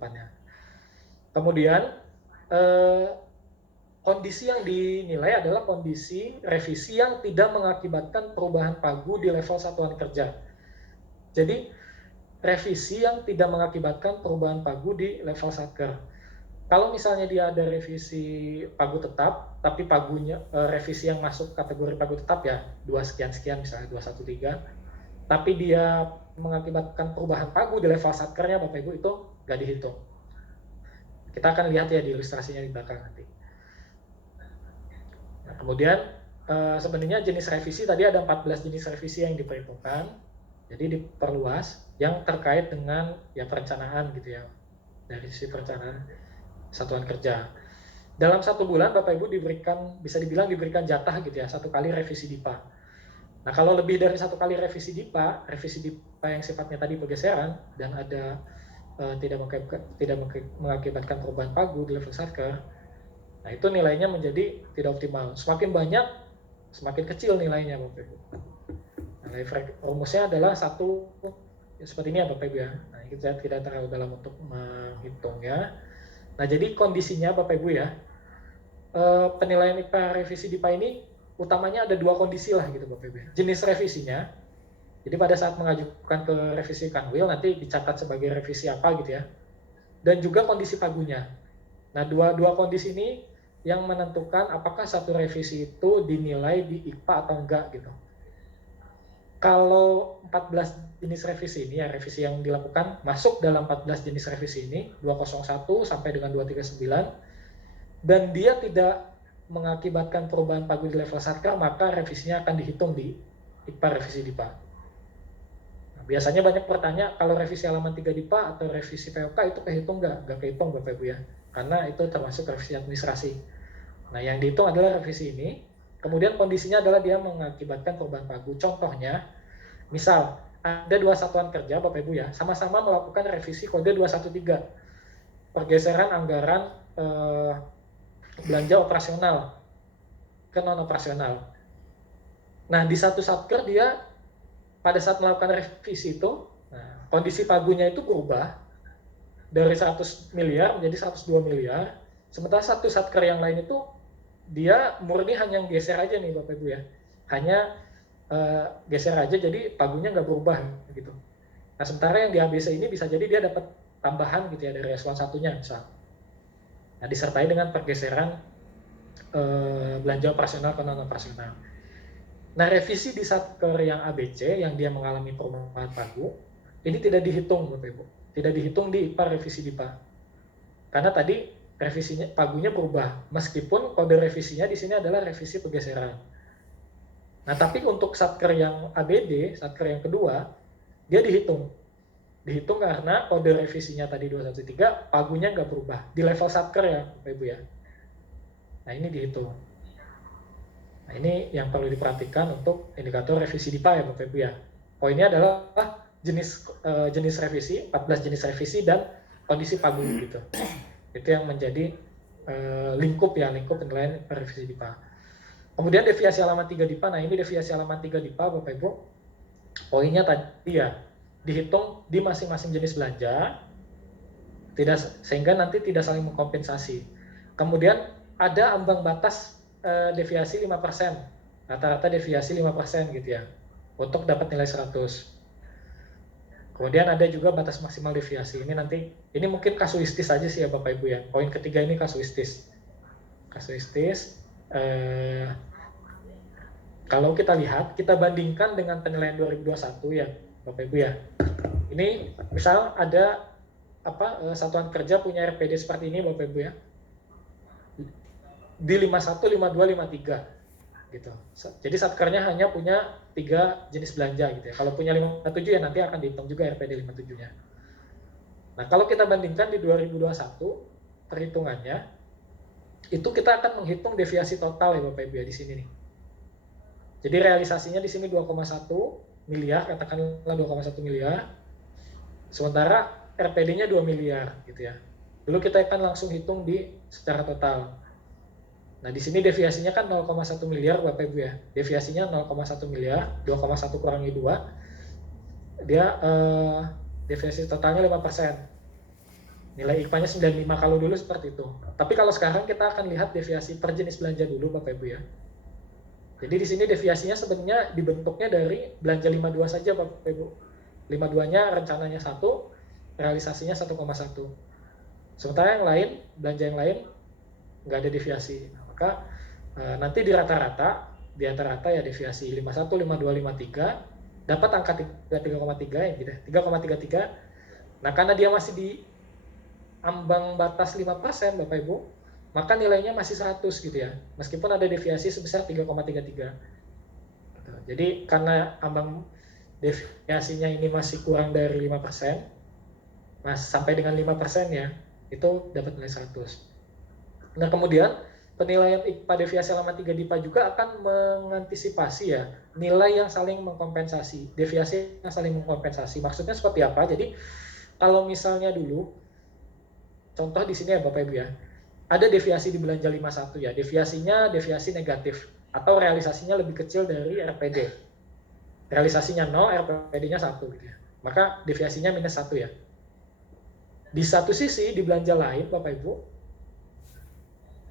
depannya. Kemudian eh, kondisi yang dinilai adalah kondisi revisi yang tidak mengakibatkan perubahan pagu di level satuan kerja. Jadi revisi yang tidak mengakibatkan perubahan pagu di level satker. Kalau misalnya dia ada revisi pagu tetap, tapi pagunya revisi yang masuk kategori pagu tetap ya 2 sekian misalnya 213, tapi dia mengakibatkan perubahan pagu di level satkernya Bapak Ibu itu nggak dihitung. Kita akan lihat ya di ilustrasinya di belakang nanti. Nah, kemudian sebenarnya jenis revisi tadi ada 14 jenis revisi yang diperhitungkan, jadi diperluas yang terkait dengan ya perencanaan gitu ya, dari sisi perencanaan satuan kerja. Dalam 1 bulan Bapak Ibu bisa dibilang diberikan jatah gitu ya, 1 kali revisi DIPA. Nah kalau lebih dari 1 kali revisi DIPA yang sifatnya tadi pergeseran dan ada tidak mengakibatkan perubahan pagu di level satker, nah itu nilainya menjadi tidak optimal. Semakin banyak, semakin kecil nilainya Bapak Ibu. Nilai rumusnya adalah 1 seperti ini ya Bapak Ibu ya. Nah kita tidak terlalu dalam untuk menghitungnya. Nah jadi kondisinya Bapak Ibu ya, penilaian IPA revisi DIPA ini utamanya ada 2 kondisi lah gitu Bapak Ibu. Jenis revisinya, jadi pada saat mengajukan ke revisi Kanwil nanti dicatat sebagai revisi apa gitu ya. Dan juga kondisi pagunya. Nah dua kondisi ini yang menentukan apakah satu revisi itu dinilai di IPA atau enggak gitu. Kalau 14 jenis revisi ini ya, revisi yang dilakukan masuk dalam 14 jenis revisi ini 201 sampai dengan 239, dan dia tidak mengakibatkan perubahan pagu di level satker, maka revisinya akan dihitung di IPA revisi DIPA. Nah, biasanya banyak bertanya kalau revisi halaman 3 DIPA atau revisi POK itu kehitung nggak? Nggak kehitung Bapak Ibu ya, karena itu termasuk revisi administrasi. Nah yang dihitung adalah revisi ini. Kemudian kondisinya adalah dia mengakibatkan perubahan pagu. Contohnya, misal ada 2 satuan kerja Bapak Ibu ya, sama-sama melakukan revisi kode 213, pergeseran anggaran belanja operasional ke non operasional. Nah di satu satker dia pada saat melakukan revisi itu, nah, kondisi pagunya itu berubah dari 100 miliar menjadi 102 miliar, sementara satu satker yang lain itu dia murni hanya geser aja nih Bapak Ibu ya, hanya geser aja, jadi pagunya nggak berubah gitu. Nah sementara yang di ABC ini bisa jadi dia dapat tambahan gitu ya dari eselon satunya misal. Nah disertai dengan pergeseran belanja operasional ke non operasional. Nah revisi di satker yang ABC yang dia mengalami perubahan pagu ini tidak dihitung Bapak Ibu, tidak dihitung di IPA revisi DIPA, karena tadi revisinya pagunya berubah meskipun kode revisinya di sini adalah revisi pergeseran. Nah tapi untuk satker yang ABD, satker yang kedua, dia dihitung karena kode revisinya tadi 213, pagunya nggak berubah di level satker ya Bapak Ibu ya. Nah ini dihitung. Nah ini yang perlu diperhatikan untuk indikator revisi DIPA ya Bapak Ibu ya. Poinnya adalah jenis revisi, 14 jenis revisi dan kondisi pagu gitu. Itu yang menjadi lingkup penilaian revisi DIPA. Kemudian deviasi halaman 3 DIPA. Nah ini deviasi halaman 3 DIPA Bapak Ibu. Poinnya tadi ya, dihitung di masing-masing jenis belanja, sehingga nanti tidak saling mengkompensasi. Kemudian ada ambang batas deviasi 5%, rata-rata deviasi 5% gitu ya, untuk dapat nilai 100. Kemudian ada juga batas maksimal deviasi. Ini mungkin kasuistis aja sih ya Bapak Ibu ya. Poin ketiga ini kasuistis. Kalau kita lihat, kita bandingkan dengan penilaian 2021 ya Bapak Ibu ya. Ini misal ada satuan kerja punya RPD seperti ini Bapak Ibu ya, di 51, 52, 53 gitu. Jadi satkernya hanya punya 3 jenis belanja gitu ya. Kalau punya 57 ya nanti akan dihitung juga RPD 57-nya. Nah kalau kita bandingkan di 2021 perhitungannya, itu kita akan menghitung deviasi total ya Bapak Ibu ya di sini nih. Jadi realisasinya di sini 2,1 miliar, katakanlah 2,1 miliar. Sementara RPD-nya 2 miliar gitu ya. Dulu kita akan langsung hitung secara total. Nah, di sini deviasinya kan 0,1 miliar Bapak Ibu ya. Deviasinya 0,1 miliar, 2,1 kurangi 2. Dia deviasi totalnya 5%. Nilai IKPA-nya 95 kalau dulu seperti itu. Tapi kalau sekarang kita akan lihat deviasi per jenis belanja dulu Bapak Ibu ya. Jadi di sini deviasinya sebenarnya dibentuknya dari belanja 52 saja Bapak Ibu. 52-nya rencananya 1, realisasinya 1,1. Sementara yang lain, belanja yang lain nggak ada deviasi. Nah, maka nanti di rata-rata ya deviasi 51, 52, 53 dapat angka 3,3 ya gitu, 3,33. Nah, karena dia masih di ambang batas 5% Bapak Ibu, maka nilainya masih 100 gitu ya. Meskipun ada deviasi sebesar 3,33. Jadi karena ambang deviasinya ini masih kurang dari 5%, sampai dengan 5% ya, itu dapat nilai 100. Nah, kemudian penilaian IKPA deviasi halaman 3 DIPA juga akan mengantisipasi ya nilai yang saling mengkompensasi, deviasi yang saling mengkompensasi. Maksudnya seperti apa? Jadi kalau misalnya dulu contoh di sini ya Bapak Ibu ya, ada deviasi di belanja 51 ya, deviasinya deviasi negatif atau realisasinya lebih kecil dari RPD. Realisasinya 0, RPD-nya 1 gitu ya. Maka deviasinya minus 1 ya. Di satu sisi di belanja lain Bapak Ibu,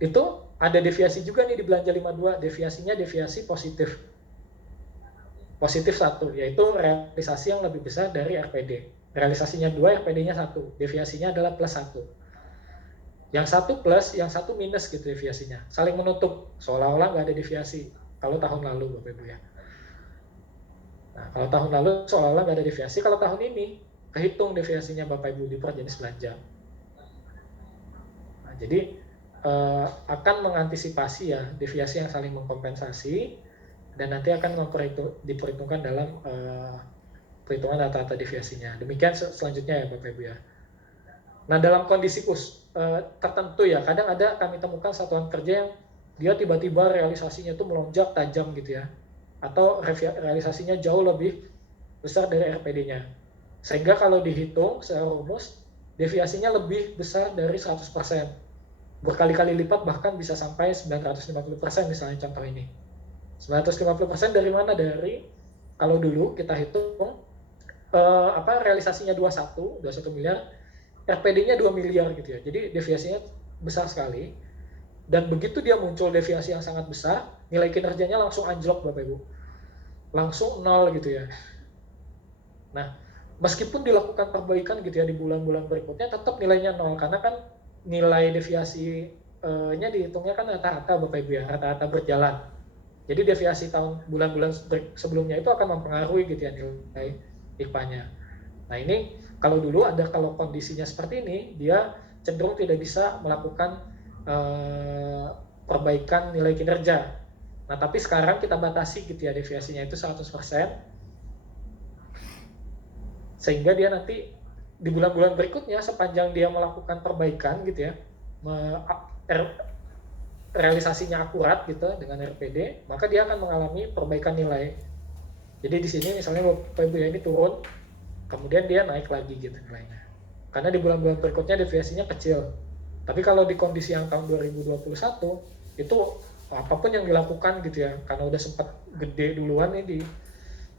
itu ada deviasi juga nih di belanja 52, deviasinya deviasi positif. Positif 1, yaitu realisasi yang lebih besar dari RPD. Realisasinya 2, RPD-nya 1. Deviasinya adalah plus 1. Yang satu plus, yang satu minus gitu deviasinya. Saling menutup, seolah-olah nggak ada deviasi. Kalau tahun lalu Bapak Ibu ya. Nah, kalau tahun lalu seolah-olah nggak ada deviasi, kalau tahun ini kehitung deviasinya Bapak Ibu di per jenis belanja. Nah, jadi akan mengantisipasi ya deviasi yang saling mengkompensasi dan nanti akan diperhitungkan dalam perhitungan rata-rata deviasinya. Demikian selanjutnya ya Bapak Ibu ya. Nah, dalam kondisi tertentu ya, kadang ada kami temukan satuan kerja yang dia tiba-tiba realisasinya itu melonjak tajam gitu ya, atau realisasinya jauh lebih besar dari RPD-nya. Sehingga kalau dihitung secara rumus, deviasinya lebih besar dari 100%. Berkali-kali lipat, bahkan bisa sampai 950% misalnya contoh ini. 950% dari mana? Dari, kalau dulu kita hitung, realisasinya 21 miliar, RPD-nya 2 miliar gitu ya. Jadi deviasinya besar sekali. Dan begitu dia muncul deviasi yang sangat besar, nilai kinerjanya langsung anjlok Bapak Ibu. Langsung 0 gitu ya. Nah, meskipun dilakukan perbaikan gitu ya di bulan-bulan berikutnya, tetap nilainya 0. Karena kan nilai deviasinya dihitungnya kan rata-rata Bapak Ibu ya, rata-rata berjalan. Jadi deviasi bulan-bulan sebelumnya itu akan mempengaruhi gitu ya nilai IKPA-nya. Nah, ini kalau kondisinya seperti ini, dia cenderung tidak bisa melakukan perbaikan nilai kinerja. Nah, tapi sekarang kita batasi gitu ya deviasinya itu 100%, sehingga dia nanti di bulan-bulan berikutnya sepanjang dia melakukan perbaikan gitu ya, realisasinya akurat gitu dengan RPD, maka dia akan mengalami perbaikan nilai. Jadi di sini misalnya Bapak Ibu ya, ini turun, kemudian dia naik lagi gitu nilainya. Karena di bulan-bulan berikutnya deviasinya kecil. Tapi kalau di kondisi yang tahun 2021, itu apapun yang dilakukan gitu ya, karena udah sempat gede duluan nih di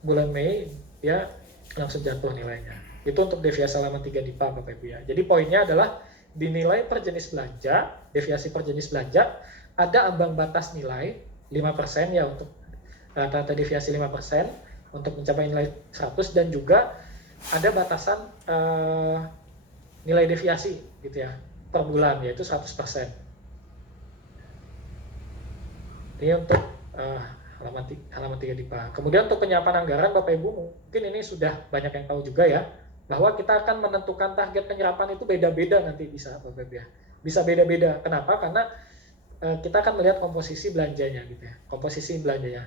bulan Mei, ya langsung jatuh nilainya. Itu untuk deviasi halaman 3 DIPA Bapak Ibu ya. Jadi poinnya adalah dinilai per jenis belanja, deviasi per jenis belanja, ada ambang batas nilai 5% ya untuk rata-rata deviasi 5% untuk mencapai nilai 100, dan juga ada batasan nilai deviasi gitu ya per bulan, yaitu 100%. Ini untuk halaman 3 DIPA. Kemudian untuk penyiapan anggaran Bapak Ibu, mungkin ini sudah banyak yang tahu juga ya, bahwa kita akan menentukan target penyerapan itu beda-beda nanti bisa Bapak Ibu ya. Bisa beda-beda. Kenapa? Karena kita akan melihat komposisi belanjanya gitu ya. Komposisi belanjanya.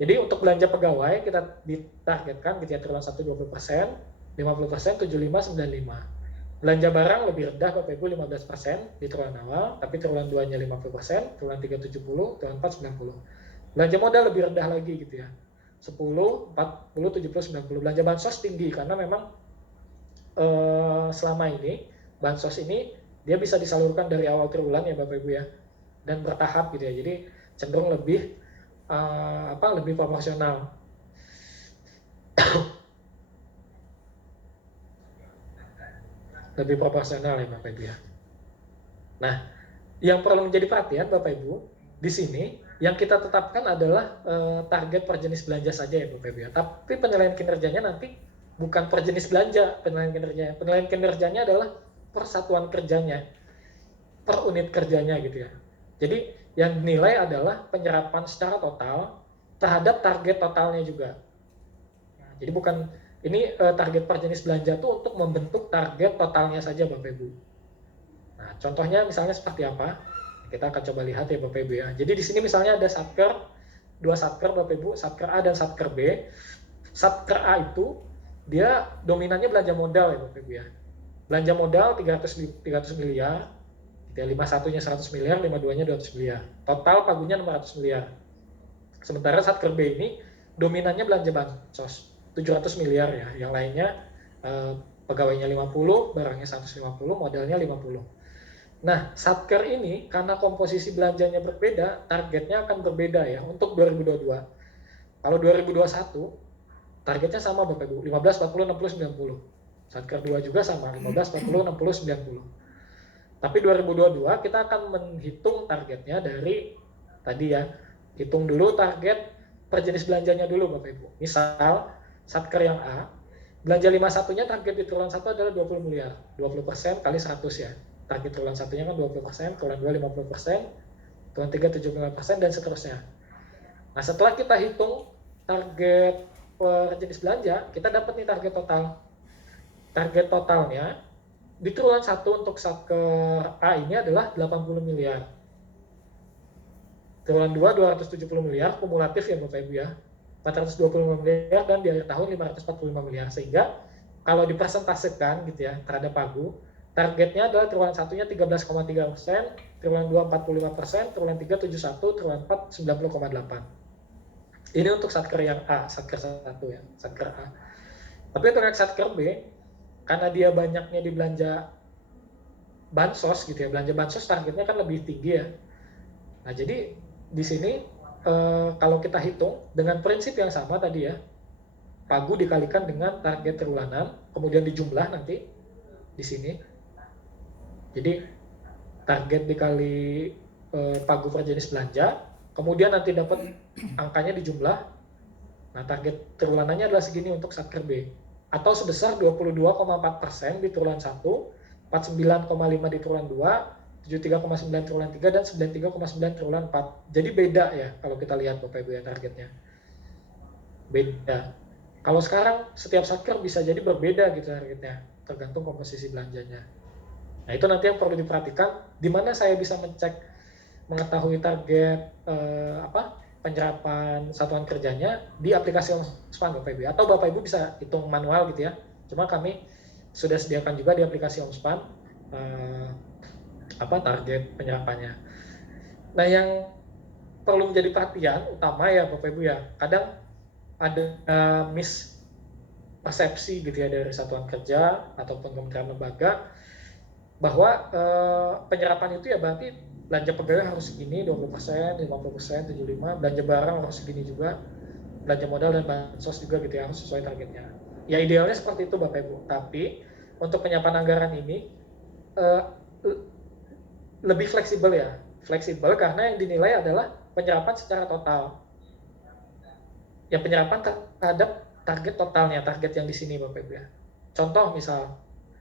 Jadi untuk belanja pegawai kita ditargetkan gitu ya, triwulan 1 20%, 50%, 75, 95. Belanja barang lebih rendah Bapak Ibu 15% di triwulan awal, tapi triwulan 2-nya 50%, triwulan 3 70, triwulan 4 90. Belanja modal lebih rendah lagi gitu ya. 10, 40, 70, 90. Belanja bansos tinggi karena memang selama ini bansos ini dia bisa disalurkan dari awal triwulan ya Bapak Ibu ya, dan bertahap gitu ya. Jadi cenderung lebih lebih proporsional. lebih proporsional ya Bapak Ibu ya. Nah, yang perlu menjadi perhatian Bapak Ibu, di sini yang kita tetapkan adalah target per jenis belanja saja ya Bapak Ibu ya. Tapi penilaian kinerjanya nanti bukan per jenis belanja penilaian kinerjanya. Penilaian kinerjanya adalah per satuan kerjanya, per unit kerjanya gitu ya. Jadi yang dinilai adalah penyerapan secara total terhadap target totalnya juga. Nah, jadi bukan ini target per jenis belanja itu untuk membentuk target totalnya saja Bapak Ibu. Nah, contohnya misalnya seperti apa? Kita akan coba lihat ya Bapak Ibu ya. Jadi di sini misalnya ada satker, dua satker Bapak Ibu, satker A dan satker B. Satker A itu dia dominannya belanja modal ya Bapak Ibu ya. Belanja modal 300 miliar, 51-nya 100 miliar, 52-nya 200 miliar. Total pagunya 600 miliar. Sementara satker B ini dominannya belanja bansos 700 miliar ya. Yang lainnya pegawainya 50, barangnya 150, modalnya 50. Nah, satker ini karena komposisi belanjanya berbeda, targetnya akan berbeda ya untuk 2022. Kalau 2021, targetnya sama Bapak Ibu, 15, 40, 60, 90. Satker 2 juga sama, 15, 40, 60, 90. Tapi 2022 kita akan menghitung targetnya dari tadi ya, hitung dulu target per jenis belanjanya dulu Bapak Ibu. Misal, satker yang A, belanja 51-nya target di triwulan 1 adalah 20 miliar, 20% kali 100 ya. Target triwulan 1-nya kan 20%, triwulan 2 50%, triwulan 3 75%, dan seterusnya. Nah, setelah kita hitung target per jenis belanja, kita dapat nih target total. Target totalnya di triwulan 1 untuk satker A ini adalah 80 miliar. Triwulan 2 270 miliar, kumulatif ya Bapak Ibu ya. 425 miliar, dan di akhir tahun 545 miliar. Sehingga kalau dipresentasikan gitu ya terhadap pagu, targetnya adalah triwulan 1-nya 13,3%, triwulan 2 45%, triwulan 3 71%, triwulan 4 90,8%. Ini untuk satker yang A, satker 1 ya, satker A. Tapi untuk satker B, karena dia banyaknya di belanja bansos gitu ya, belanja bansos targetnya kan lebih tinggi ya. Nah, jadi di sini kalau kita hitung dengan prinsip yang sama tadi ya, pagu dikalikan dengan target triwulanan, kemudian dijumlah nanti di sini. Jadi target dikali pagu per jenis belanja, kemudian nanti dapat angkanya dijumlah. Nah, target triwulanannya adalah segini untuk satker B, atau sebesar 22,4% di triwulan 1, 49,5 di triwulan 2, 73,9 triwulan 3, dan 93,9 triwulan 4. Jadi beda ya kalau kita lihat Bapak Ibu ya targetnya. Beda. Kalau sekarang setiap satker bisa jadi berbeda gitu targetnya, tergantung komposisi belanjanya. Nah, itu nanti yang perlu diperhatikan, di mana saya bisa mengetahui target penyerapan satuan kerjanya di aplikasi OMSPAN Bapak Ibu, atau Bapak Ibu bisa hitung manual gitu ya. Cuma kami sudah sediakan juga di aplikasi OMSPAN target penyerapannya. Nah, yang perlu menjadi perhatian utama ya Bapak Ibu ya, kadang ada mispersepsi gitu ya dari satuan kerja ataupun kementerian lembaga bahwa penyerapan itu ya berarti belanja pegawai harus segini 20%, 50%, 75%, belanja barang harus segini juga, belanja modal dan bansos juga gitu ya, harus sesuai targetnya. Ya idealnya seperti itu Bapak Ibu, tapi untuk penyiapan anggaran ini lebih fleksibel ya, fleksibel karena yang dinilai adalah penyerapan secara total. Ya, penyerapan terhadap target totalnya, target yang di sini Bapak Ibu ya. Contoh misal,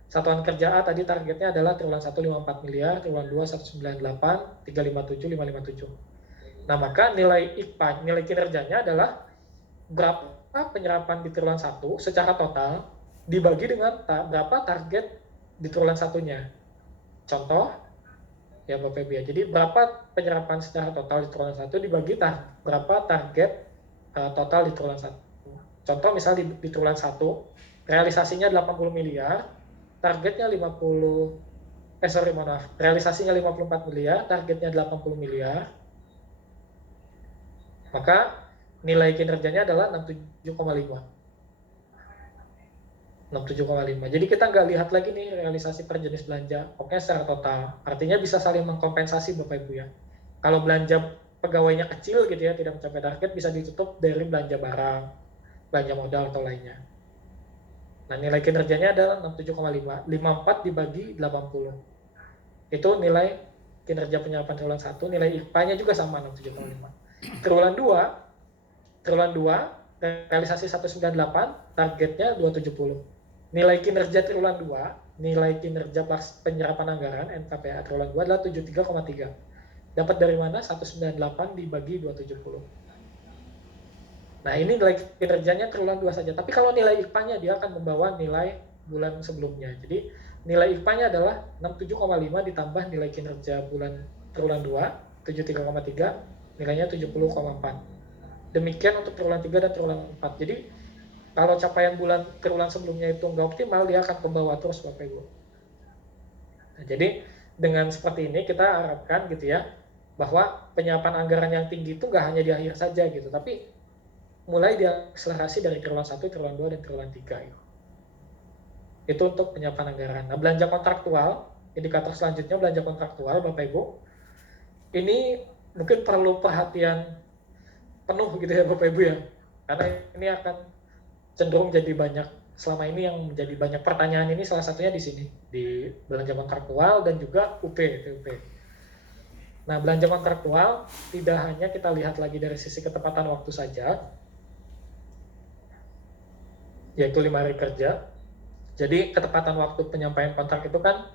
satuan kerja A tadi targetnya adalah triwulan 1 54 miliar, triwulan 2 198, 357, 557. Nah, maka nilai IPA, nilai kinerjanya adalah berapa penyerapan di triwulan 1 secara total dibagi dengan berapa target di triwulan 1-nya. Contoh ya Bapak Ibu ya. Jadi berapa penyerapan secara total di triwulan 1 dibagi berapa target total di triwulan 1. Contoh misal di triwulan 1 realisasinya 80 miliar, targetnya realisasinya 54 miliar, targetnya 80 miliar. Maka nilai kinerjanya adalah 67,5. Jadi kita nggak lihat lagi nih realisasi per jenis belanja, pokoknya secara total. Artinya bisa saling mengkompensasi Bapak Ibu ya. Kalau belanja pegawainya kecil gitu ya, tidak mencapai target, bisa ditutup dari belanja barang, belanja modal atau lainnya. Nah, nilai kinerjanya adalah 67,5. 54 dibagi 80. Itu nilai kinerja penyaluran triwulan 1, nilai IPA-nya juga sama 67,5. Triwulan 2 realisasi 198, targetnya 270. Nilai kinerja triwulan 2, nilai kinerja penyerapan anggaran NKPA triwulan 2 adalah 73,3. Dapat dari mana? 198 dibagi 270. Nah, ini nilai kinerjanya triwulan 2 saja. Tapi kalau nilai IPA-nya dia akan membawa nilai bulan sebelumnya. Jadi nilai IPA-nya adalah 67,5 ditambah nilai kinerja triwulan 2, 73,3, nilainya 70,4. Demikian untuk triwulan 3 dan triwulan 4. Jadi kalau capaian triwulan sebelumnya itu nggak optimal, dia akan membawa terus Bapak Ibu. Nah, jadi dengan seperti ini kita harapkan gitu ya, bahwa penyiapan anggaran yang tinggi itu nggak hanya di akhir saja gitu, tapi mulai diakselerasi dari triwulan 1, triwulan 2, dan triwulan 3 gitu. Itu untuk penyiapan anggaran. Nah, belanja kontraktual, indikator selanjutnya belanja kontraktual Bapak Ibu. Ini mungkin perlu perhatian penuh gitu ya Bapak Ibu ya, karena ini akan cenderung jadi banyak, selama ini yang menjadi banyak pertanyaan ini salah satunya di sini, di belanja kontraktual dan juga UP. Nah, belanja kontraktual tidak hanya kita lihat lagi dari sisi ketepatan waktu saja, yaitu 5 hari kerja. Jadi ketepatan waktu penyampaian kontrak itu kan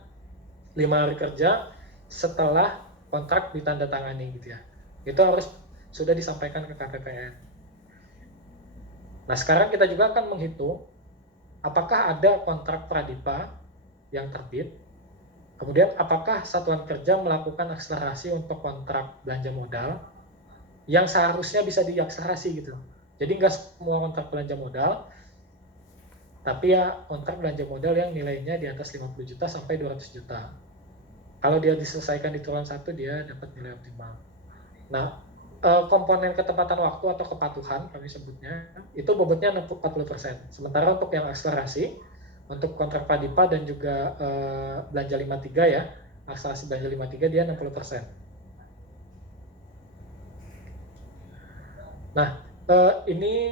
5 hari kerja setelah kontrak ditandatangani gitu ya. Itu harus sudah disampaikan ke KPPN. Nah, sekarang kita juga akan menghitung apakah ada kontrak pradipa yang terbit, kemudian apakah satuan kerja melakukan akselerasi untuk kontrak belanja modal yang seharusnya bisa diakselerasi gitu. Jadi nggak semua kontrak belanja modal, tapi ya kontrak belanja modal yang nilainya di atas 50 juta sampai 200 juta. Kalau dia diselesaikan di triwulan 1, dia dapat nilai optimal. Nah, komponen ketepatan waktu atau kepatuhan kami sebutnya, itu bobotnya 40%. Sementara untuk yang akselerasi, untuk kontrak pradipa dan juga belanja 53 ya, akselerasi belanja 53 dia 60%. Nah, ini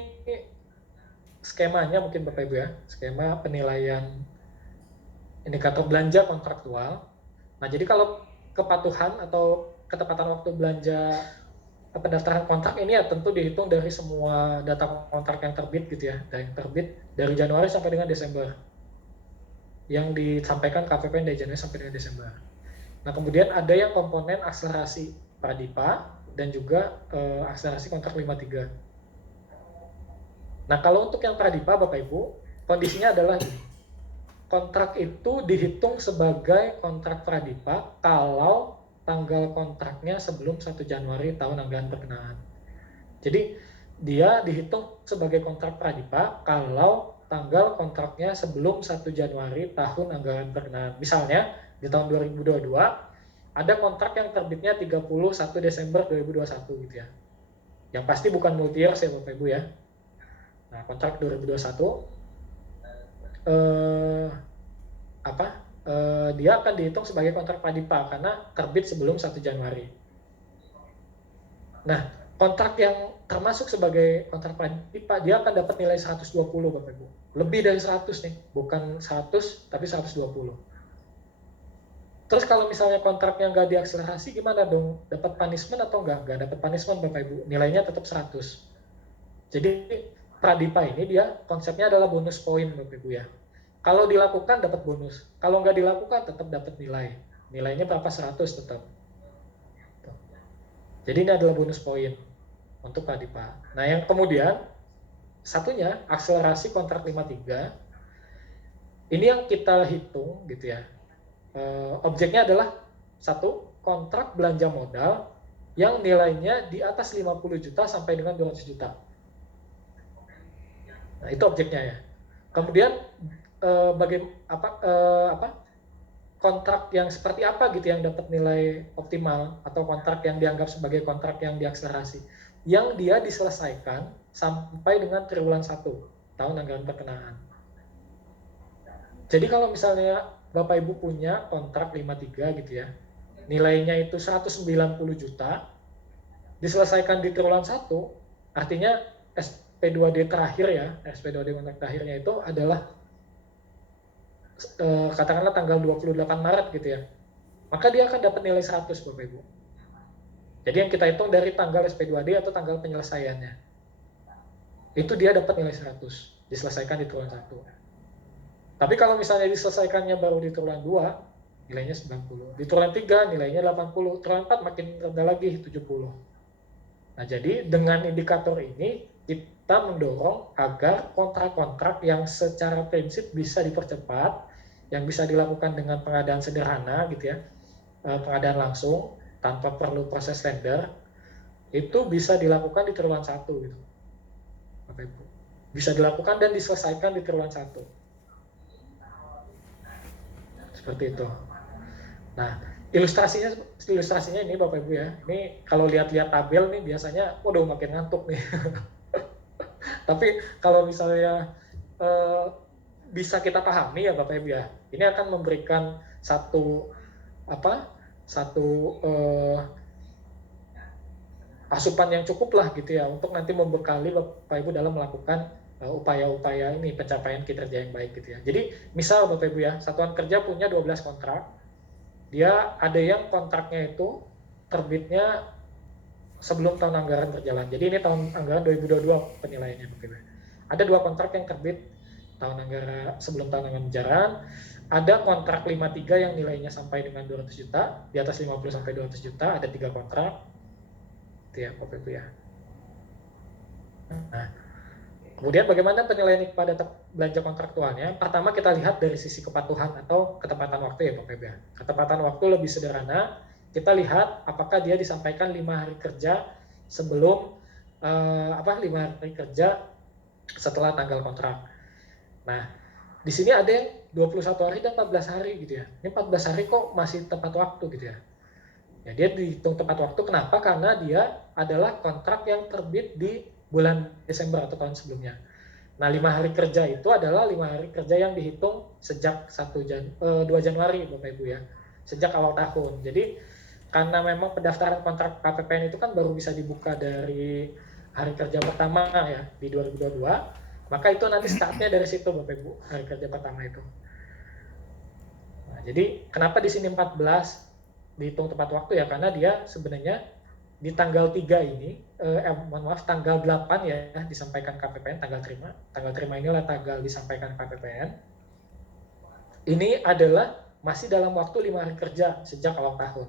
skemanya mungkin Bapak Ibu ya, skema penilaian indikator belanja kontraktual. Nah, jadi kalau kepatuhan atau ketepatan waktu belanja pendaftaran kontrak ini ya tentu dihitung dari semua data kontrak yang terbit gitu ya, dari yang terbit dari Januari sampai dengan Desember, yang disampaikan KPPN dari Januari sampai dengan Desember. Nah, kemudian ada yang komponen akselerasi pradipa dan juga akselerasi kontrak 53. Nah, kalau untuk yang pradipa Bapak Ibu, kondisinya adalah kontrak itu dihitung sebagai kontrak pradipa kalau tanggal kontraknya sebelum 1 Januari tahun anggaran berkenaan. Jadi dia dihitung sebagai kontrak pradipa kalau tanggal kontraknya sebelum 1 Januari tahun anggaran berkenaan. Misalnya di tahun 2022 ada kontrak yang terbitnya 31 Desember 2021 gitu ya. Yang pasti bukan multi year ya Bapak Ibu ya. Nah, kontrak 2021 dia akan dihitung sebagai kontrak pradipa karena terbit sebelum 1 Januari. Nah, kontrak yang termasuk sebagai kontrak pradipa dia akan dapat nilai 120 Bapak Ibu. Lebih dari 100 nih, bukan 100 tapi 120. Terus kalau misalnya kontraknya nggak diakselerasi gimana dong? Dapat punishment atau nggak? Nggak dapat punishment Bapak Ibu, nilainya tetap 100. Jadi pradipa ini dia konsepnya adalah bonus poin Bapak Ibu ya. Kalau dilakukan dapat bonus, kalau nggak dilakukan tetap dapat nilai. Nilainya berapa? 100 tetap. Jadi ini adalah bonus poin untuk pradipa. Nah, yang kemudian satunya akselerasi kontrak 53. Ini yang kita hitung gitu ya. Objeknya adalah satu kontrak belanja modal yang nilainya di atas 50 juta sampai dengan 200 juta. Nah, itu objeknya ya. Kemudian kontrak yang seperti apa gitu yang dapat nilai optimal atau kontrak yang dianggap sebagai kontrak yang diakselerasi yang dia diselesaikan sampai dengan triwulan 1 tahun anggaran berkenaan. Jadi kalau misalnya Bapak Ibu punya kontrak 53 gitu ya, nilainya itu 190 juta, diselesaikan di triwulan 1, artinya SP2D terakhir ya, SP2D kontrak terakhirnya itu adalah katakanlah tanggal 28 Maret gitu ya, maka dia akan dapat nilai 100 Bapak Ibu. Jadi yang kita hitung dari tanggal SP2D atau tanggal penyelesaiannya. Itu dia dapat nilai 100, diselesaikan di triwulan 1. Tapi kalau misalnya diselesaikannya baru di triwulan 2, nilainya 90. Di triwulan 3 nilainya 80, triwulan 4 makin rendah lagi 70. Nah, jadi dengan indikator ini kita mendorong agar kontrak-kontrak yang secara prinsip bisa dipercepat, yang bisa dilakukan dengan pengadaan sederhana gitu ya, pengadaan langsung tanpa perlu proses tender, itu bisa dilakukan di triwulan 1 gitu. Bapak Ibu. Bisa dilakukan dan diselesaikan di triwulan 1. Seperti itu. Nah, ilustrasinya ini Bapak Ibu ya. Ini kalau lihat-lihat tabel nih biasanya waduh makin ngantuk nih. Tapi kalau misalnya bisa kita pahami ya Bapak Ibu ya, ini akan memberikan satu asupan yang cukup lah gitu ya untuk nanti membekali Bapak Ibu dalam melakukan upaya-upaya ini pencapaian kinerja yang baik gitu ya. Jadi misal Bapak Ibu ya, satuan kerja punya 12 kontrak, dia ada yang kontraknya itu terbitnya sebelum tahun anggaran berjalan. Jadi ini tahun anggaran 2022 penilaiannya Bapak Ibu. Ada 2 kontrak yang terbit tahun anggaran sebelum tahun anggaran berjalan. Ada kontrak 53 yang nilainya sampai dengan 200 juta, di atas 50 sampai 200 juta, ada 3 kontrak. Itu ya Bapak Ibu ya. Nah, kemudian bagaimana penilaian pada belanja kontraktualnya? Pertama kita lihat dari sisi kepatuhan atau ketepatan waktu ya Bapak Ibu ya. Ketepatan waktu lebih sederhana, kita lihat apakah dia disampaikan 5 hari kerja sebelum 5 hari kerja setelah tanggal kontrak. Nah, di sini ada yang 21 hari dan 14 hari gitu ya. Ini 14 hari kok masih tepat waktu gitu ya. Ya, dia dihitung tepat waktu. Kenapa? Karena dia adalah kontrak yang terbit di bulan Desember atau tahun sebelumnya. Nah, 5 hari kerja itu adalah 5 hari kerja yang dihitung sejak 2 Januari Bapak Ibu ya. Sejak awal tahun. Jadi, karena memang pendaftaran kontrak KPPN itu kan baru bisa dibuka dari hari kerja pertama ya di 2022. Maka itu nanti startnya dari situ Bapak Ibu, hari kerja pertama itu. Nah, jadi kenapa di sini 14 dihitung tepat waktu ya, karena dia sebenarnya di tanggal 3 ini, tanggal 8 ya disampaikan KPPN, tanggal terima. Tanggal terima inilah tanggal disampaikan KPPN. Ini adalah masih dalam waktu 5 hari kerja sejak awal tahun.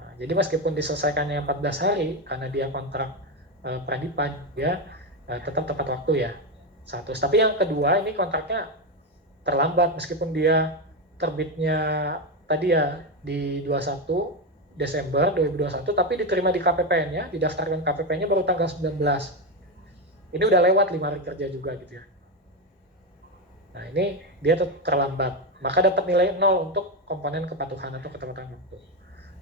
Nah, jadi meskipun diselesaikannya 14 hari, karena dia kontrak pradipa, dia tetap tepat waktu ya. Satu. Tapi yang kedua ini kontraknya terlambat meskipun dia terbitnya tadi ya di 21 Desember 2021 tapi diterima di KPPN-nya, didaftarkan KPPN-nya baru tanggal 19. Ini udah lewat 5 hari kerja juga gitu ya. Nah, ini dia terlambat. Maka dapat nilai 0 untuk komponen kepatuhan atau ketepatan waktu.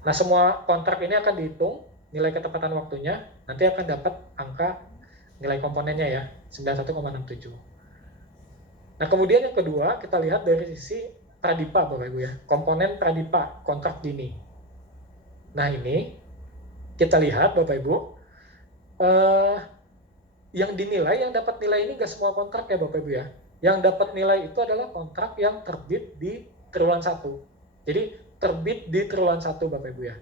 Nah, semua kontrak ini akan dihitung nilai ketepatan waktunya, nanti akan dapat angka nilai komponennya ya, 91,67. Nah, kemudian yang kedua, kita lihat dari sisi pradipa Bapak Ibu ya, komponen pradipa, kontrak dini. Nah, ini kita lihat Bapak Ibu, yang dinilai, yang dapat nilai ini nggak semua kontrak ya Bapak Ibu ya. Yang dapat nilai itu adalah kontrak yang terbit di triwulan 1. Jadi, terbit di triwulan 1 Bapak Ibu ya.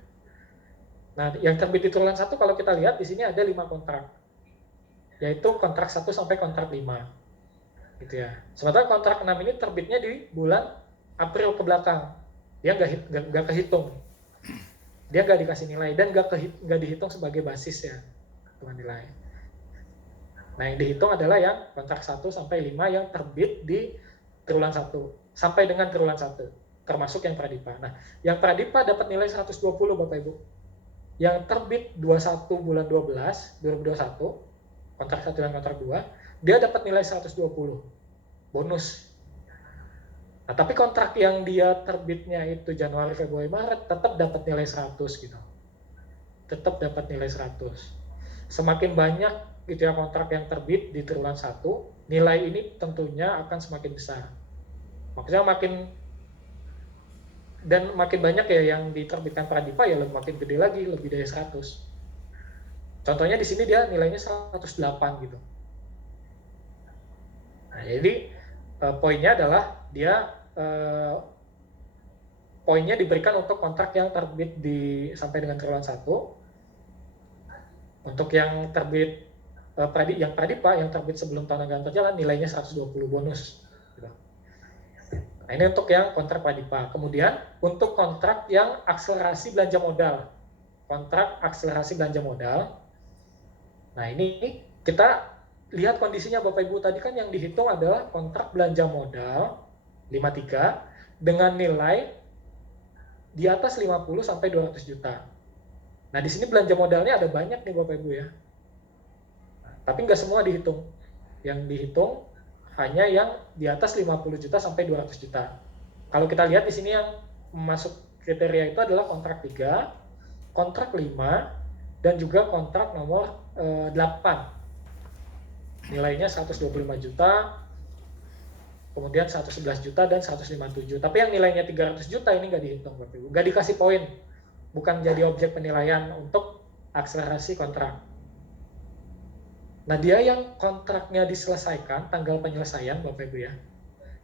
Nah, yang terbit di triwulan 1 kalau kita lihat di sini ada 5 kontrak. Yaitu kontrak 1 sampai kontrak 5 gitu ya. Sementara kontrak 6 ini terbitnya di bulan April ke belakang, dia nggak kehitung, dia nggak dikasih nilai dan nggak dihitung sebagai basis ya teman nilai. Nah, yang dihitung adalah yang kontrak 1 sampai 5 yang terbit di triwulan 1 sampai dengan triwulan 1, termasuk yang pradipa. Nah, yang pradipa dapat nilai 120 Bapak Ibu. Yang terbit 21 bulan 12 2021 kontrak 1 dan kontrak 2, dia dapat nilai 120 bonus. Nah, tapi kontrak yang dia terbitnya itu Januari, Februari, Maret tetap dapat nilai 100 gitu. Tetap dapat nilai 100. Semakin banyak gitu ya kontrak yang terbit di triwulan 1, nilai ini tentunya akan semakin besar. Maksudnya makin banyak ya yang diterbitkan pradipa ya makin gede lagi, lebih dari 100. Contohnya di sini dia nilainya 108 gitu. Nah, jadi poinnya adalah dia poinnya diberikan untuk kontrak yang terbit sampai dengan triwulan 1. Untuk yang terbit yang pradipa yang terbit sebelum tahun anggaran berjalan nilainya 120 bonus. Nah, ini untuk yang kontrak pradipa. Kemudian untuk kontrak yang akselerasi belanja modal. Kontrak akselerasi belanja modal. Nah, ini kita lihat kondisinya Bapak Ibu. Tadi kan yang dihitung adalah kontrak belanja modal 53 dengan nilai di atas 50 sampai 200 juta. Nah, di sini belanja modalnya ada banyak nih Bapak Ibu ya. Tapi nggak semua dihitung. Yang dihitung hanya yang di atas 50 juta sampai 200 juta. Kalau kita lihat di sini yang masuk kriteria itu adalah kontrak 3, kontrak 5, dan juga kontrak nomor 8. Nilainya 125 juta, kemudian 111 juta, dan 157. Tapi yang nilainya 300 juta ini nggak dihitung, Bapak Ibu. Nggak dikasih poin. Bukan jadi objek penilaian untuk akselerasi kontrak. Nah, dia yang kontraknya diselesaikan, tanggal penyelesaian Bapak Ibu ya,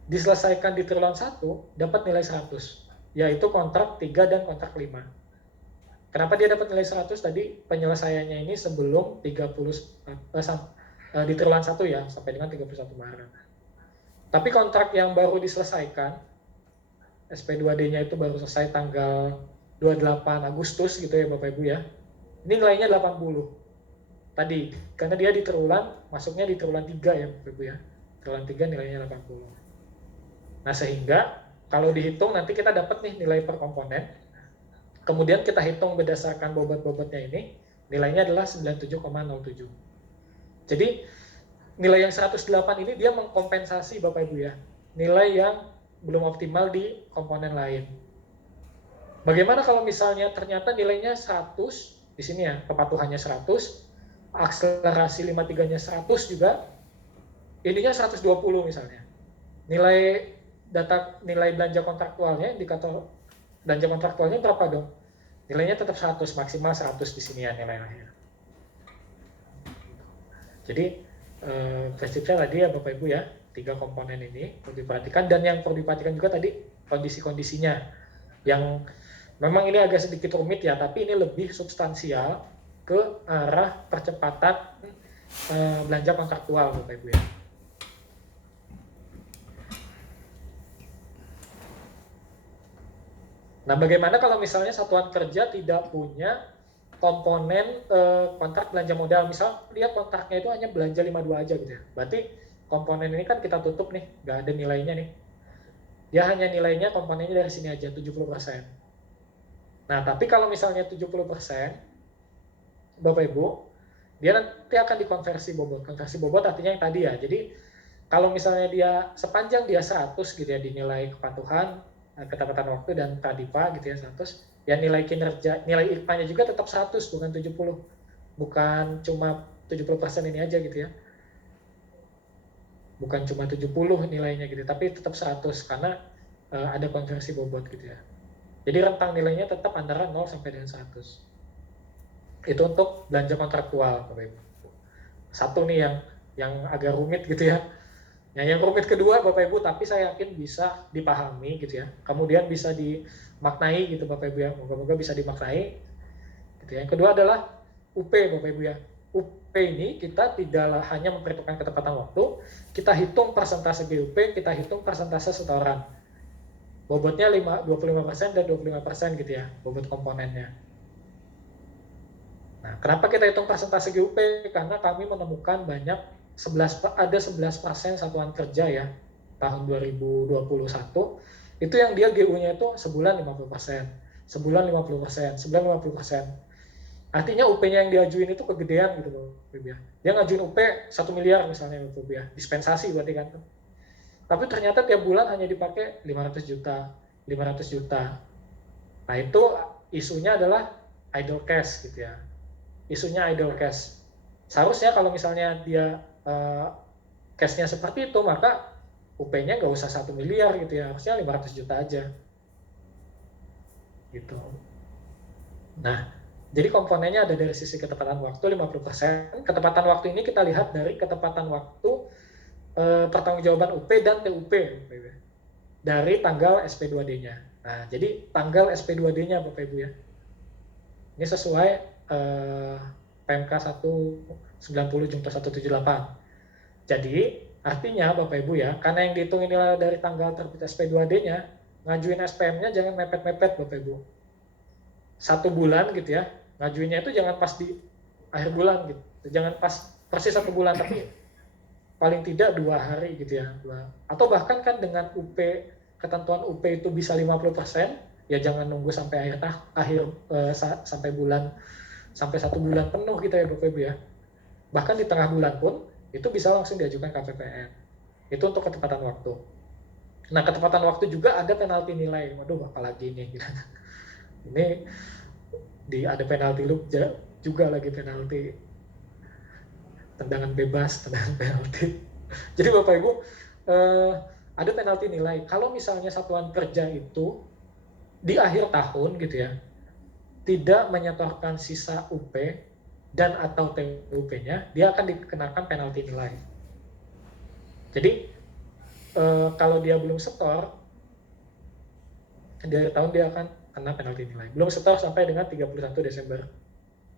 diselesaikan di triwulan 1 dapat nilai 100, yaitu kontrak 3 dan kontrak 5. Kenapa dia dapat nilai 100? Tadi penyelesaiannya ini sebelum 30 di triwulan 1 ya, sampai dengan 31 Maret. Tapi kontrak yang baru diselesaikan, SP2D-nya itu baru selesai tanggal 28 Agustus gitu ya Bapak Ibu ya, ini nilainya 80. Tadi, karena dia di triwulan, masuknya di triwulan 3 ya Bapak Ibu ya. Triwulan 3 nilainya 80. Nah, sehingga kalau dihitung nanti kita dapat nih nilai per komponen. Kemudian kita hitung berdasarkan bobot-bobotnya ini, nilainya adalah 97,07. Jadi, nilai yang 108 ini dia mengkompensasi Bapak Ibu ya, nilai yang belum optimal di komponen lain. Bagaimana kalau misalnya ternyata nilainya 100, di sini ya, kepatuhannya 100, akselerasi 53-nya 100 juga, ininya 120 misalnya. Nilai belanja kontraktualnya, indikator belanja kontraktualnya berapa dong? Nilainya tetap 100, maksimal 100 di sini ya nilainya. Jadi prinsipnya tadi ya Bapak Ibu ya, 3 komponen ini perlu diperhatikan, dan yang perlu diperhatikan juga tadi kondisi-kondisinya yang memang ini agak sedikit rumit ya, tapi ini lebih substansial ke arah percepatan belanja kontraktual Bapak Ibu ya. Nah, bagaimana kalau misalnya satuan kerja tidak punya komponen kontrak belanja modal, misal dia kontraknya itu hanya belanja 52 aja gitu ya. Berarti komponen ini kan kita tutup nih, nggak ada nilainya nih. Dia hanya nilainya komponennya dari sini aja 70%. Nah, tapi kalau misalnya 70%, Bapak Ibu, dia nanti akan dikonversi bobot. Konversi bobot artinya yang tadi ya. Jadi kalau misalnya dia sepanjang dia 100 gitu ya dinilai kepatuhan, ketepatan waktu dan pradipa gitu ya 100, ya nilai kinerja, nilai IPA-nya juga tetap 100 bukan 70. Bukan cuma 70% ini aja gitu ya. Bukan cuma 70 nilainya gitu, tapi tetap 100 karena ada konversi bobot gitu ya. Jadi rentang nilainya tetap antara 0 sampai dengan 100. Itu untuk belanja kontraktual Bapak Ibu. Satu nih yang agak rumit gitu ya. Yang rumit kedua Bapak Ibu, tapi saya yakin bisa dipahami gitu ya. Kemudian bisa dimaknai gitu Bapak Ibu ya. Moga-moga bisa dimaknai. Gitu ya. Yang kedua adalah UP Bapak Ibu ya. UP ini kita tidak hanya memperhitungkan ketepatan waktu, kita hitung persentase GUP, kita hitung persentase setoran. Bobotnya 25% dan 25% gitu ya, bobot komponennya. Nah, kenapa kita hitung persentase GUP? Karena kami menemukan ada 11% satuan kerja ya tahun 2021 itu yang dia GU-nya itu sebulan 50%, sebulan 50%, sebulan 50%. Artinya UP-nya yang diajuin itu kegedean gitu loh, ya. Dia ngajuin UP 1 miliar misalnya gitu ya, dispensasi berarti kan. Tapi ternyata tiap bulan hanya dipakai 500 juta, 500 juta. Nah, itu isunya adalah idle cash gitu ya. Isunya idle cash. Seharusnya kalau misalnya dia cash-nya seperti itu, maka UP-nya nggak usah 1 miliar gitu ya, harusnya 500 juta aja. Gitu. Nah, jadi komponennya ada dari sisi ketepatan waktu 50%. Ketepatan waktu ini kita lihat dari ketepatan waktu pertanggungjawaban UP dan TUP. dari tanggal SP2D-nya. Nah, jadi tanggal SP2D-nya Bapak Ibu ya. Ini sesuai PMK 190 Jungto 178. Jadi artinya Bapak Ibu ya, karena yang dihitung inilah dari tanggal terbit SP2D-nya, ngajuin SPM-nya jangan mepet-mepet Bapak Ibu. 1 bulan gitu ya, ngajuinnya itu jangan pas di akhir bulan gitu. Jangan pas persis 1 bulan, tapi paling tidak 2 hari gitu ya. Atau bahkan kan dengan ketentuan UP itu bisa 50%, ya jangan nunggu sampai sampai 1 bulan penuh gitu ya Bapak Ibu ya. Bahkan di tengah bulan pun itu bisa langsung diajukan KPPN. Itu untuk ketepatan waktu. Nah, ketepatan waktu juga ada penalti nilai. Waduh, apalagi ini. Ini ada penalti loop juga lagi, penalti tendangan bebas, tendangan penalti. Jadi Bapak Ibu, ada penalti nilai. Kalau misalnya satuan kerja itu di akhir tahun gitu ya, tidak menyetorkan sisa UP dan atau TUP-nya, dia akan dikenakan penalti nilai. Jadi kalau dia belum setor, di akhir tahun dia akan kena penalti nilai. Belum setor sampai dengan 31 Desember.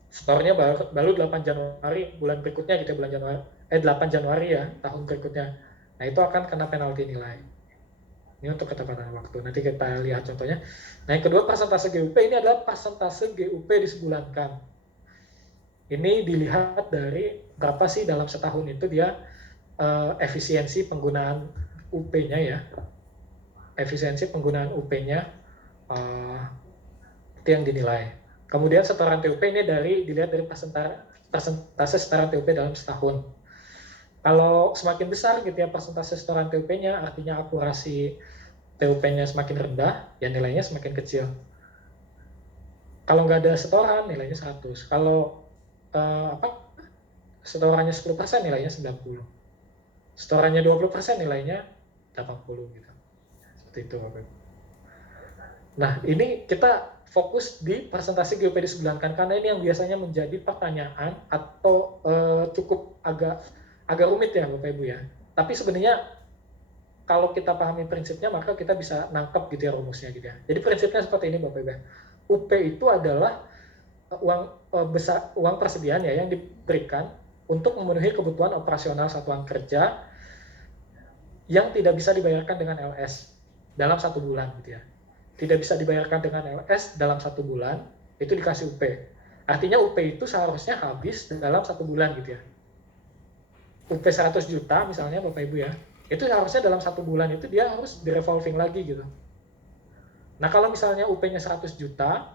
Setornya baru 8 Januari bulan berikutnya gitu, 8 Januari ya tahun berikutnya. Nah, itu akan kena penalti nilai. Ini untuk ketepatan waktu. Nanti kita lihat contohnya. Nah, yang kedua persentase GUP, ini adalah persentase GUP disebulankan. Ini dilihat dari berapa sih dalam setahun itu dia efisiensi penggunaan UP-nya ya. Efisiensi penggunaan UP-nya itu yang dinilai. Kemudian setoran TUP ini dilihat dari persentase setoran TUP dalam setahun. Kalau semakin besar gitu ya persentase setoran TUP-nya, artinya akurasi TUP-nya semakin rendah, ya nilainya semakin kecil. Kalau nggak ada setoran, nilainya 100. Kalau setorannya 10%, nilainya 90. Setorannya 20%, nilainya 80 gitu. Seperti itu Bapak Ibu. Nah, ini kita fokus di persentase GUP disebulankan karena ini yang biasanya menjadi pertanyaan atau cukup agak rumit ya Bapak Ibu ya. Tapi sebenarnya kalau kita pahami prinsipnya maka kita bisa nangkep gitu ya rumusnya gitu ya. Jadi prinsipnya seperti ini Bapak Ibu. UP itu adalah uang persediaan ya yang diberikan untuk memenuhi kebutuhan operasional satuan kerja yang tidak bisa dibayarkan dengan LS dalam 1 bulan gitu ya. Tidak bisa dibayarkan dengan LS dalam 1 bulan, itu dikasih UP. Artinya UP itu seharusnya habis dalam 1 bulan gitu ya. UP 100 juta misalnya Bapak Ibu ya, itu harusnya dalam 1 bulan itu dia harus di-revolving lagi gitu. Nah, kalau misalnya UP-nya 100 juta,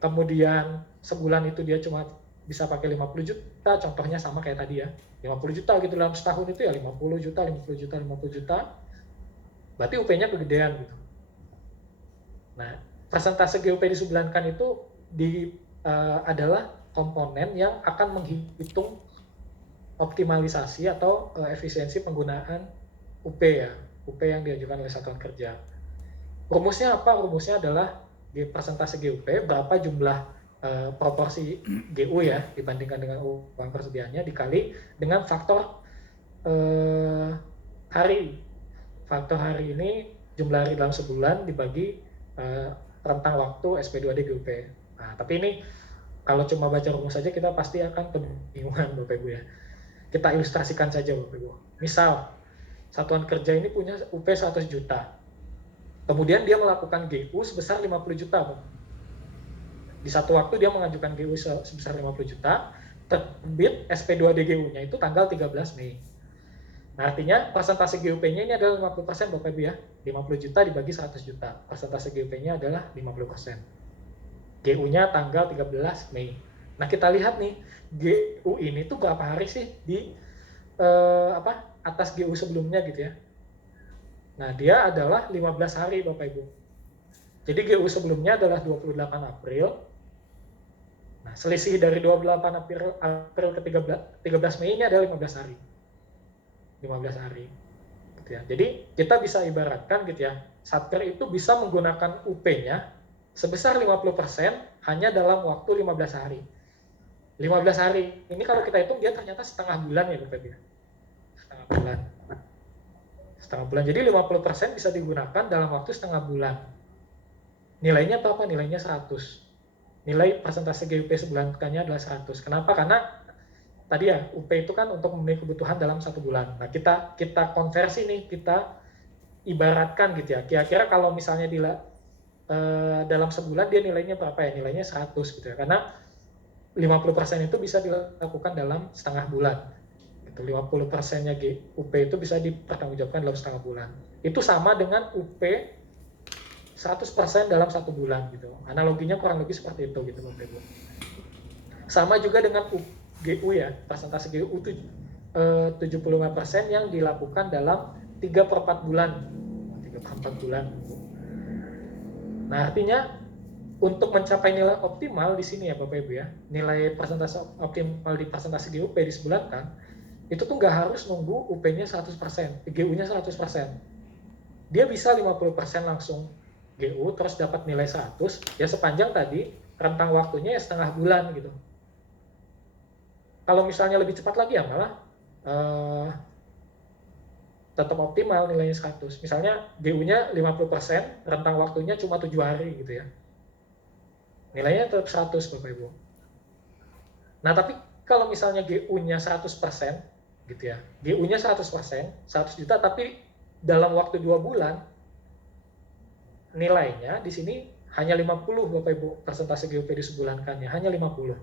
kemudian sebulan itu dia cuma bisa pakai 50 juta, contohnya sama kayak tadi ya, 50 juta gitu dalam setahun itu ya 50 juta, 50 juta, 50 juta, berarti UP-nya kegedean gitu. Nah, persentase GUP disebulankan itu adalah komponen yang akan menghitung optimalisasi atau efisiensi penggunaan UP ya, UP yang diajukan oleh satuan kerja. Rumusnya apa? Rumusnya adalah di persentase GUP, berapa jumlah proporsi GU ya dibandingkan dengan uang persediaannya dikali dengan faktor hari. Faktor hari ini jumlah hari dalam sebulan dibagi rentang waktu SP2D GUP. Nah, tapi ini kalau cuma baca rumus saja kita pasti akan kebingungan Bapak Ibu ya. Kita ilustrasikan saja Bapak Ibu. Misal, satuan kerja ini punya UP 100 juta. Kemudian dia melakukan GU sebesar 50 juta. Bapak. Di satu waktu dia mengajukan GU sebesar 50 juta, terbit SP2D GU-nya itu tanggal 13 Mei. Nah, artinya persentase GUP-nya ini adalah 50% Bapak Ibu ya. 50 juta dibagi 100 juta. Persentase GUP-nya adalah 50%. GU-nya tanggal 13 Mei. Nah, kita lihat nih, GU ini tuh berapa hari sih di atas GU sebelumnya gitu ya. Nah, dia adalah 15 hari Bapak Ibu. Jadi GU sebelumnya adalah 28 April. Nah, selisih dari 28 April ke 13 Mei ini adalah 15 hari. 15 hari. Gitu ya. Jadi kita bisa ibaratkan gitu ya, Satker itu bisa menggunakan UP-nya sebesar 50% hanya dalam waktu 15 hari. 15 hari. Ini kalau kita hitung dia ternyata setengah bulan ya Bapak Ibu. Setengah bulan. setengah bulan. Jadi 50% bisa digunakan dalam waktu setengah bulan. Nilainya apa? Nilainya 100. Nilai persentase GUP sebulanannya adalah 100. Kenapa? Karena tadi ya, UP itu kan untuk memenuhi kebutuhan dalam 1 bulan. Nah, kita konversi nih, kita ibaratkan gitu ya. Kira-kira kalau misalnya dalam sebulan dia nilainya berapa ya? Nilainya 100 gitu ya. Karena 50% itu bisa dilakukan dalam setengah bulan. 50%-nya UP itu bisa dipertanggungjawabkan dalam setengah bulan. Itu sama dengan UP 100% dalam 1 bulan gitu. Analoginya kurang lebih seperti itu gitu Bapak Ibu. Sama juga dengan GU ya, persentase GU itu 75% yang dilakukan dalam 3/4 bulan. 3/4 bulan. Nah, artinya untuk mencapai nilai optimal di sini ya Bapak Ibu ya, nilai persentase optimal di persentase GUP disebulankan, itu tuh nggak harus nunggu UP-nya 100%, GU-nya 100%. Dia bisa 50% langsung GU, terus dapat nilai 100, ya sepanjang tadi rentang waktunya ya setengah bulan gitu. Kalau misalnya lebih cepat lagi ya malah tetap optimal nilainya 100. Misalnya GU-nya 50%, rentang waktunya cuma 7 hari gitu ya. Nilainya tetap 100 Bapak Ibu. Nah, tapi kalau misalnya GU-nya 100% gitu ya. GU-nya 100%, 100 juta tapi dalam waktu 2 bulan nilainya di sini hanya 50 Bapak Ibu, persentase GUP disebulankannya hanya 50.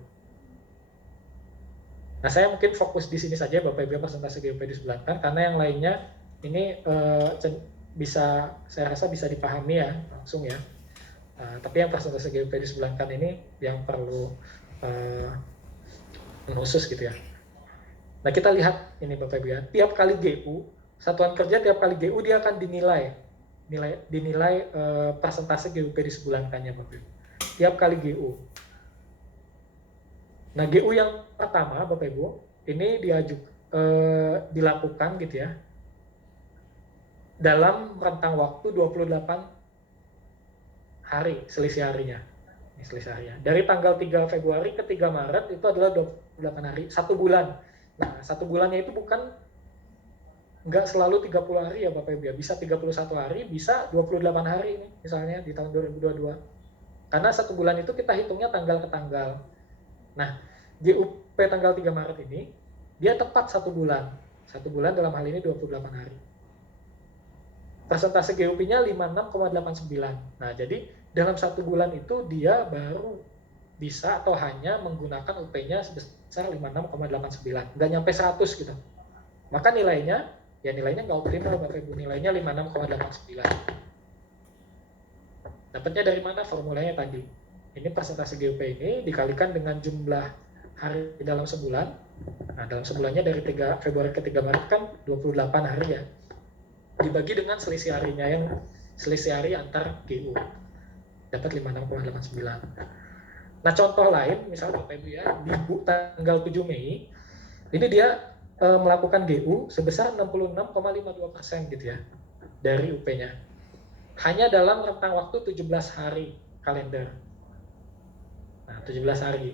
Nah, saya mungkin fokus di sini saja Bapak Ibu persentase GUP disebulankan, karena yang lainnya ini saya rasa bisa dipahami ya langsung ya. Tapi yang persentase GUP disebulankan ini yang perlu khusus gitu ya. Nah, kita lihat ini Bapak Ibu ya, tiap kali GU, satuan kerja tiap kali GU dia akan dinilai persentase GUP disebulankannya Bapak Ibu. Tiap kali GU. Nah, GU yang pertama Bapak Ibu, ini dilakukan gitu ya, dalam rentang waktu 28 hari, selisih harinya. Ini selisih harinya. Dari tanggal 3 Februari ke 3 Maret itu adalah 28 hari, 1 bulan. Nah, 1 bulannya itu nggak selalu 30 hari ya Bapak Ibu ya, bisa 31 hari, bisa 28 hari ini misalnya di tahun 2022. Karena 1 bulan itu kita hitungnya tanggal ke tanggal. Nah, GUP tanggal 3 Maret ini, dia tepat 1 bulan. 1 bulan dalam hal ini 28 hari. Persentase GUP-nya 56,89. Nah, jadi dalam 1 bulan itu dia baru bisa atau hanya menggunakan UP-nya sebesar 56,89. Nggak nyampe 100 gitu. Maka nilainya nggak optimal Bapak Ibu. Nilainya 56,89. Dapatnya dari mana? Formulanya tadi. Ini persentase GUP ini dikalikan dengan jumlah hari dalam sebulan. Nah, dalam sebulannya dari 3 Februari ke 3 Maret kan 28 hari ya. Dibagi dengan selisih harinya yang selisih hari antar GU. Dapat 56,89. Nah, contoh lain, misalnya Bapak Ibu ya, di tanggal 7 Mei, ini dia melakukan GU sebesar 66,52% gitu ya, dari UP-nya. Hanya dalam rentang waktu 17 hari kalender. Nah, 17 hari.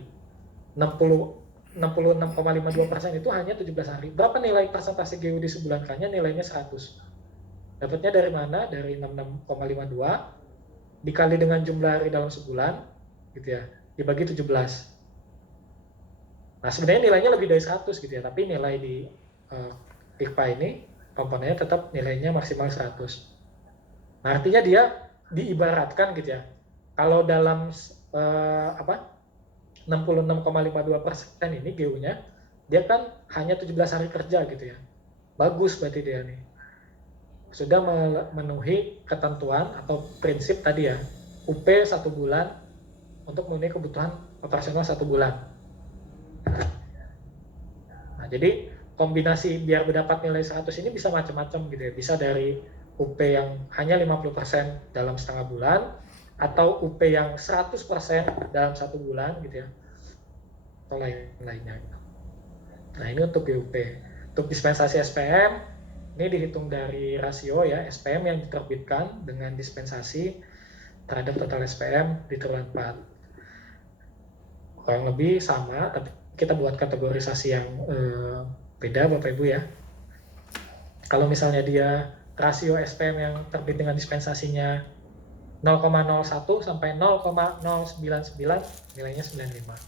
66,52% itu hanya 17 hari. Berapa nilai persentase GU disebulankannya? Nilainya 100. Dapatnya dari mana? Dari 66,52 dikali dengan jumlah hari dalam sebulan, gitu ya, dibagi 17. Nah, sebenarnya nilainya lebih dari 100 gitu ya, tapi nilai di IKPA ini komponennya tetap nilainya maksimal 100. Nah, artinya dia diibaratkan gitu ya, kalau dalam 66,52% ini GU-nya, dia kan hanya 17 hari kerja gitu ya. Bagus berarti dia nih. Sudah memenuhi ketentuan atau prinsip tadi ya, UP 1 bulan untuk memenuhi kebutuhan operasional 1 bulan. Nah, jadi kombinasi biar mendapat nilai 100 ini bisa macam-macam gitu ya. Bisa dari UP yang hanya 50% dalam setengah bulan, atau UP yang 100% dalam 1 bulan gitu ya, atau lain-lainnya. Nah, ini untuk GUP. Untuk dispensasi SPM, ini dihitung dari rasio ya, SPM yang diterbitkan dengan dispensasi terhadap total SPM di triwulan 4. Kurang lebih sama, tapi kita buat kategorisasi yang beda Bapak Ibu ya. Kalau misalnya dia rasio SPM yang terbit dengan dispensasinya 0,01 sampai 0,099, nilainya 95.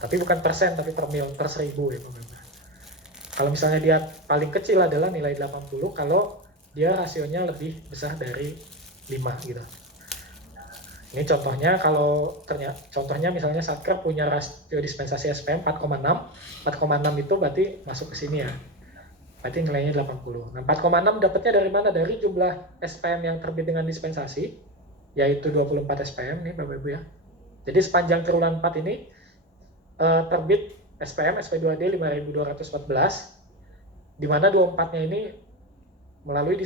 Tapi bukan persen, tapi per mil, per 1000 ya Bapak. Kalau misalnya dia paling kecil adalah nilai 80 kalau dia rasionya lebih besar dari 5 gitu. Ini contohnya, kalau contohnya misalnya Satker punya rasio dispensasi SPM 4,6. 4,6 itu berarti masuk ke sini ya. Berarti nilainya 80. Nah, 4,6 dapatnya dari mana? Dari jumlah SPM yang terbit dengan dispensasi, yaitu 24 SPM nih Bapak Ibu ya. Jadi sepanjang triwulan 4 ini terbit SPM SP2D 5214, di mana 24-nya ini melalui